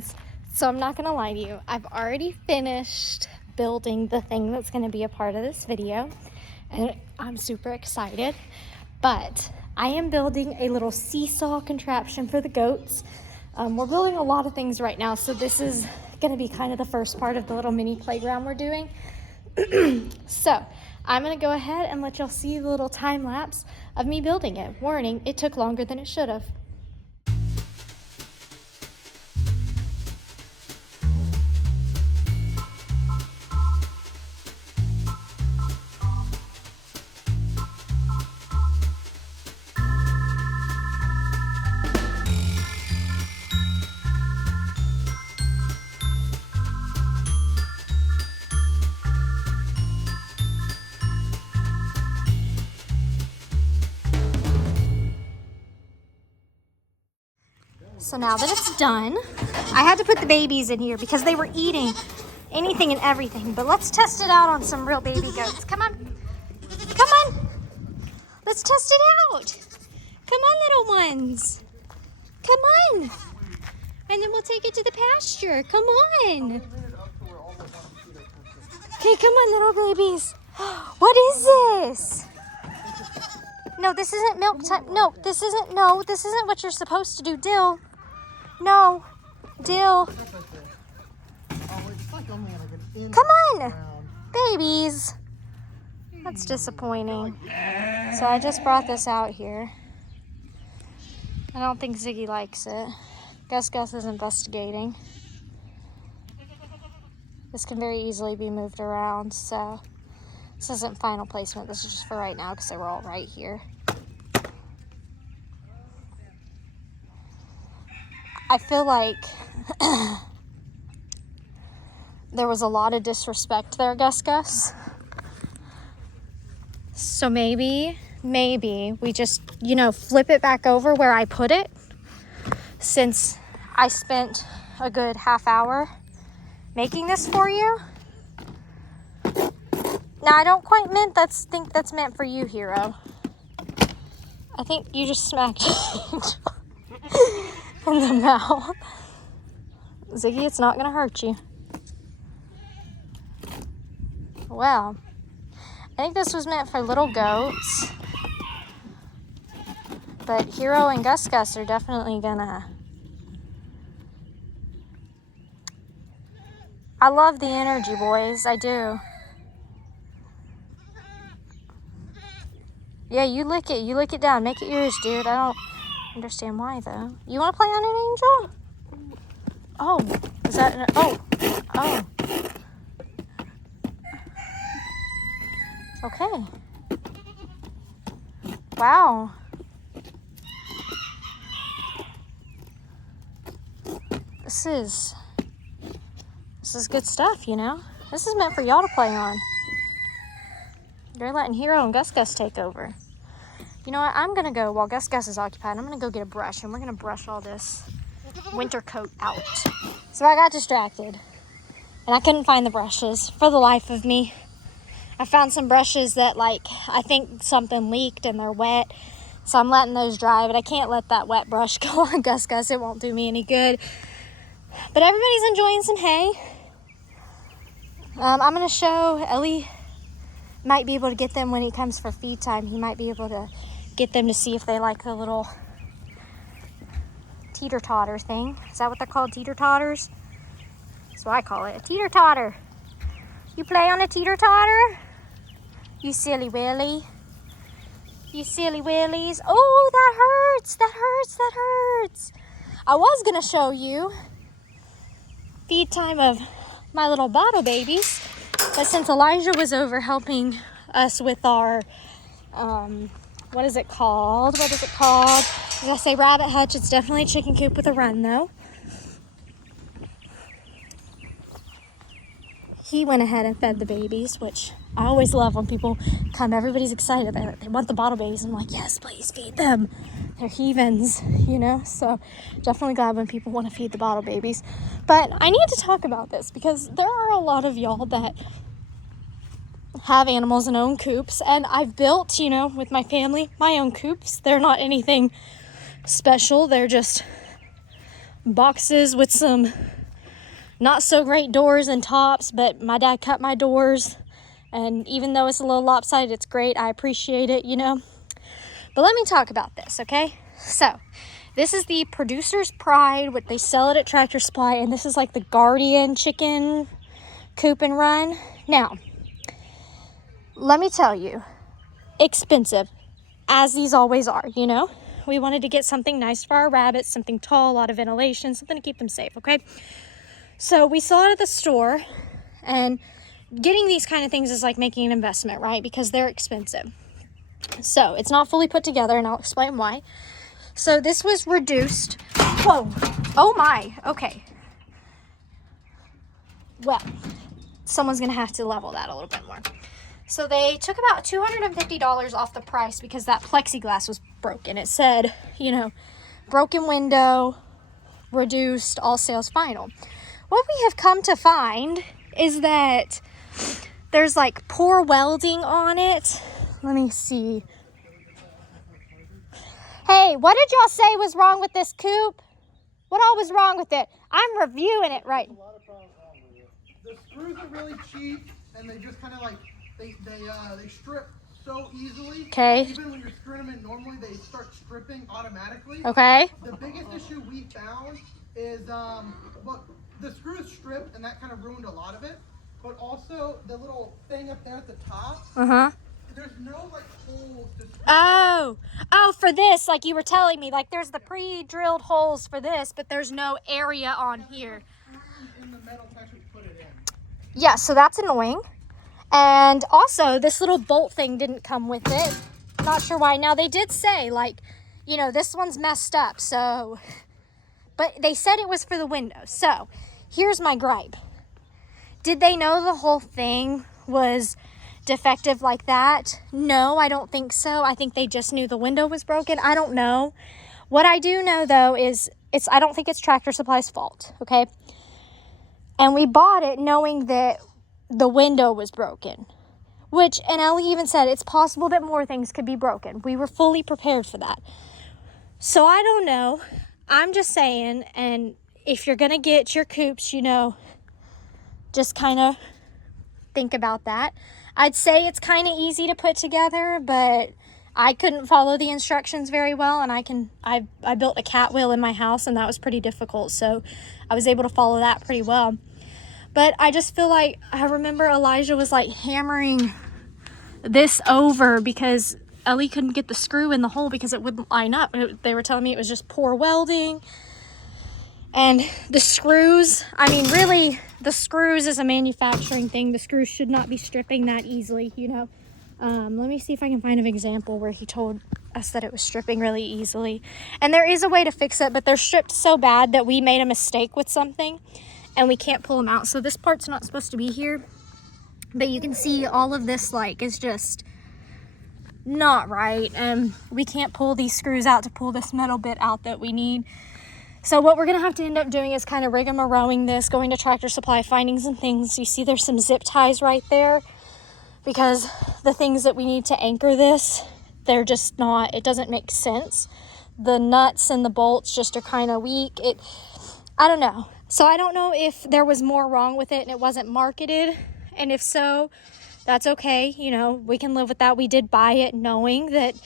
friends. So I'm not gonna lie to you, I've already finished building the thing that's gonna be a part of this video, and I'm super excited. But I am building a little seesaw contraption for the goats. We're building a lot of things right now, so this is gonna be kind of the first part of the little mini playground we're doing. So I'm gonna go ahead and let y'all see the little time lapse of me building it. Warning, it took longer than it should have. So now that it's done, I had to put the babies in here because they were eating anything and everything. But let's test it out on some real baby goats. Come on. Come on. Let's test it out. Come on, little ones. Come on. And then we'll take it to the pasture. Come on. Okay, come on, little babies. What is this? No, this isn't milk time. No, this isn't what you're supposed to do, Dill. No, Dill. Come on, babies. That's disappointing. So I just brought this out here. I don't think Ziggy likes it. Gus is investigating. This can very easily be moved around, so this isn't final placement. This is just for right now because they were all right here. I feel like there was a lot of disrespect there, Gus. So maybe we just, flip it back over where I put it, since I spent a good half hour making this for you. Now, I don't quite think that's meant for you, Hero. I think you just smacked in the mouth. Ziggy, it's not gonna hurt you. Well, I think this was meant for little goats, but Hero and Gus are definitely gonna. I love the energy, boys. I do. Yeah, you lick it. You lick it down. Make it yours, dude. I don't understand why, though. You want to play on an angel? Oh, is that an... Oh. Okay. Wow. This is good stuff, This is meant for y'all to play on. You're letting Hero and Gus take over. You know what? I'm going to go, while Gus is occupied, I'm going to go get a brush, and we're going to brush all this winter coat out. So I got distracted, and I couldn't find the brushes for the life of me. I found some brushes that, I think something leaked and they're wet, so I'm letting those dry, but I can't let that wet brush go on Gus. It won't do me any good. But everybody's enjoying some hay. I'm going to show Ellie. Might be able to get them when he comes for feed time. He might be able to get them to see if they like the little teeter-totter thing. Is that what they're called, teeter-totters? That's what I call it, a teeter-totter. You play on a teeter-totter? You silly willy. You silly willies. Oh, that hurts, that hurts, that hurts. I was gonna show you feed time of my little bottle babies, but since Elijah was over helping us with our, what is it called? Did I say rabbit hutch? It's definitely a chicken coop with a run, though. He went ahead and fed the babies, which I always love when people come. Everybody's excited. They want the bottle babies. I'm like, yes, please feed them. They're heathens, So definitely glad when people want to feed the bottle babies. But I need to talk about this because there are a lot of y'all that have animals and own coops. And I've built, with my family, my own coops. They're not anything special. They're just boxes with some not so great doors and tops, but my dad cut my doors, and even though it's a little lopsided, it's great. I appreciate it, you know. But let me talk about this, okay? So this is the Producer's Pride, what they sell it at Tractor Supply, and this is like the Guardian chicken coop and run. Now, let me tell you, expensive, as these always are, you know. We wanted to get something nice for our rabbits, something tall, a lot of ventilation, something to keep them safe, okay? So we saw it at the store, and getting these kind of things is like making an investment, right? Because they're expensive. So it's not fully put together, and I'll explain why. So this was reduced. Whoa. Oh my. Okay. Well, someone's going to have to level that a little bit more. So they took about $250 off the price because that plexiglass was broken. It said, you know, broken window, reduced, all sales final. What we have come to find is that there's like poor welding on it. Let me see. Hey, what did y'all say was wrong with this coop? What all was wrong with it? I'm reviewing it right. There's a lot of problems wrong with it. The screws are really cheap, and they just kind of like, they strip so easily. Okay. Even when you're screwing them in normally, they start stripping automatically. Okay. The biggest issue we found is, well, the screws stripped, and that kind of ruined a lot of it. But also, the little thing up there at the top, there's no like holes to screw. Oh, for this, like you were telling me, like there's the pre-drilled holes for this, but there's no area on here. In the metal to actually put it in. Yeah, so that's annoying. And also, this little bolt thing didn't come with it. Not sure why. Now, they did say, like, you know, this one's messed up, so... But they said it was for the window. So, here's my gripe. Did they know the whole thing was defective like that? No, I don't think so. I think they just knew the window was broken. I don't know. What I do know, though, is I don't think it's Tractor Supply's fault, okay? And we bought it knowing that the window was broken. Which, and Ellie even said, it's possible that more things could be broken. We were fully prepared for that. So I don't know. I'm just saying, and if you're going to get your coops, you know, just kind of think about that. I'd say it's kind of easy to put together, but I couldn't follow the instructions very well, and I built a cat wheel in my house, and that was pretty difficult, so I was able to follow that pretty well. But I just feel like, I remember Elijah was like hammering this over because Ellie couldn't get the screw in the hole because it wouldn't line up. They were telling me it was just poor welding. And the screws, I mean, really, the screws is a manufacturing thing. The screws should not be stripping that easily, you know. Let me see if I can find an example where he told us that it was stripping really easily. And there is a way to fix it, but they're stripped so bad that we made a mistake with something and we can't pull them out. So this part's not supposed to be here, but you can see all of this like is just not right, and we can't pull these screws out to pull this metal bit out that we need. So what we're gonna have to end up doing is kind of rigamarowing this, going to Tractor Supply, finding some things. You see there's some zip ties right there because the things that we need to anchor this, they're just not, it doesn't make sense. The nuts and the bolts just are kind of weak. I don't know. So I don't know if there was more wrong with it and it wasn't marketed. And if so, that's okay. You know, we can live with that. We did buy it knowing that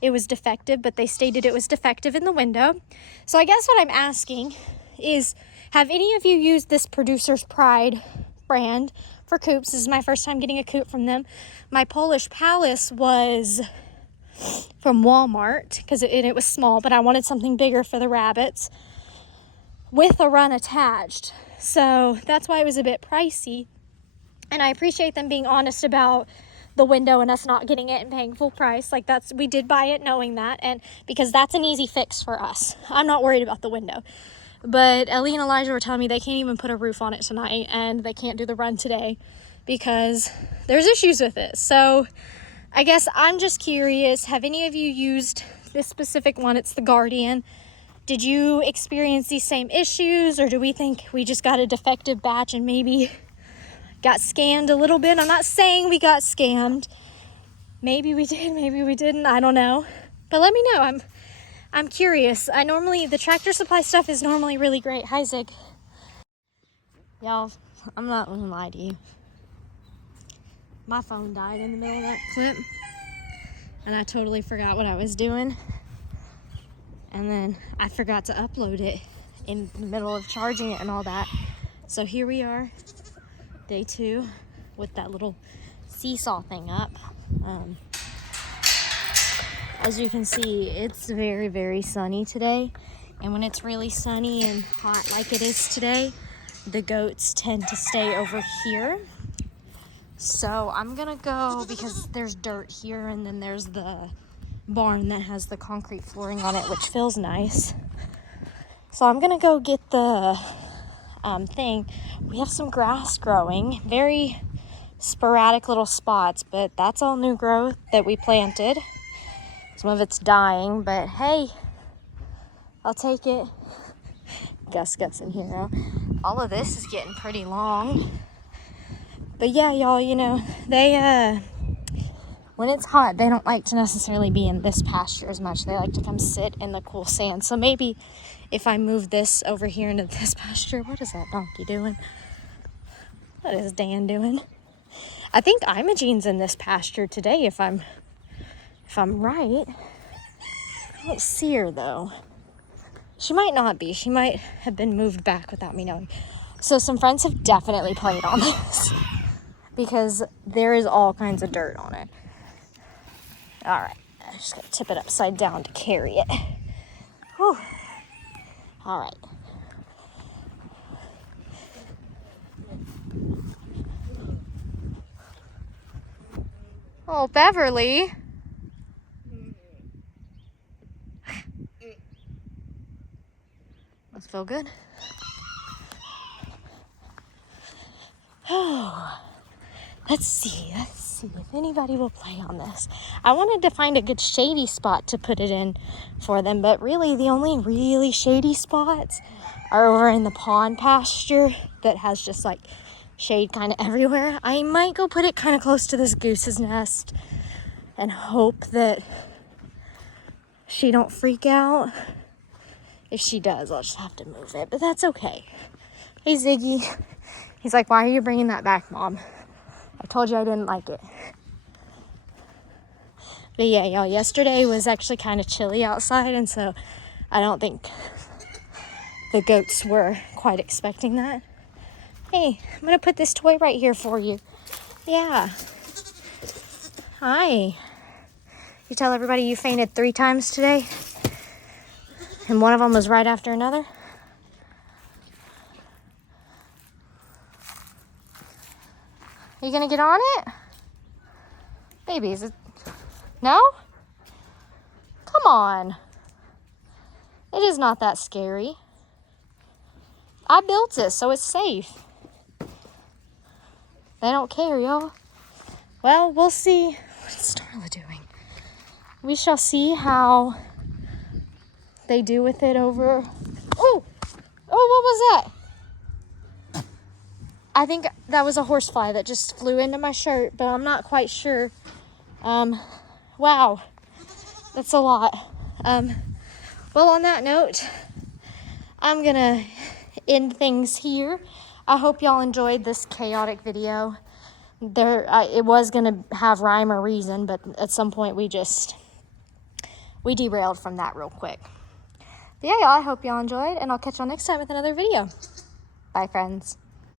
it was defective, but they stated it was defective in the window. So I guess what I'm asking is, have any of you used this Producer's Pride brand for coops? This is my first time getting a coop from them. My Polish Palace was from Walmart because it was small, but I wanted something bigger for the rabbits with a run attached. So that's why it was a bit pricey. And I appreciate them being honest about the window and us not getting it and paying full price. Like we did buy it knowing that, and because that's an easy fix for us. I'm not worried about the window. But Ellie and Elijah were telling me they can't even put a roof on it tonight, and they can't do the run today because there's issues with it. So I guess I'm just curious, have any of you used this specific one? It's the Guardian. Did you experience these same issues, or do we think we just got a defective batch and maybe got scammed a little bit? I'm not saying we got scammed. Maybe we did, maybe we didn't. I don't know. But let me know. I'm curious. The Tractor Supply stuff is normally really great. Hi, Zig. Y'all, I'm not gonna lie to you. My phone died in the middle of that clip, and I totally forgot what I was doing. And then I forgot to upload it in the middle of charging it and all that. So here we are, day 2, with that little seesaw thing up. As you can see, it's very, very sunny today. And when it's really sunny and hot like it is today, the goats tend to stay over here. So I'm gonna go, because there's dirt here and then there's the barn that has the concrete flooring on it, which feels nice. So I'm gonna go get the thing. We have some grass growing, very sporadic little spots, but that's all new growth that we planted. Some of it's dying, but hey, I'll take it. Gus in here now. All of this is getting pretty long. But yeah, y'all, you know, they, when it's hot, they don't like to necessarily be in this pasture as much. They like to come sit in the cool sand. So maybe if I move this over here into this pasture, what is that donkey doing? What is Dan doing? I think Imogene's in this pasture today, if I'm right. I don't see her though. She might not be. She might have been moved back without me knowing. So some friends have definitely played on this because there is all kinds of dirt on it. All right, I just gotta tip it upside down to carry it. Whew. All right. Oh, Beverly. Must feel good. Oh, let's see if anybody will play on this. I wanted to find a good shady spot to put it in for them, but really the only really shady spots are over in the pond pasture that has just like shade kind of everywhere. I might go put it kind of close to this goose's nest and hope that she don't freak out. If she does, I'll just have to move it, but that's okay. Hey, Ziggy. He's like, why are you bringing that back, Mom? I told you I didn't like it. But yeah, y'all, yesterday was actually kind of chilly outside, and so I don't think the goats were quite expecting that. Hey, I'm going to put this toy right here for you. Yeah. Hi. You tell everybody you fainted 3 times today? And one of them was right after another? Are you gonna get on it? Baby, is it? No? Come on. It is not that scary. I built it, so it's safe. They don't care, y'all. Well, we'll see. What is Starla doing? We shall see how they do with it over. Oh, what was that? I think that was a horsefly that just flew into my shirt, but I'm not quite sure. Wow, that's a lot. Well, on that note, I'm gonna end things here. I hope y'all enjoyed this chaotic video. It was gonna have rhyme or reason, but at some point we derailed from that real quick. But yeah, y'all, I hope y'all enjoyed, and I'll catch y'all next time with another video. Bye, friends.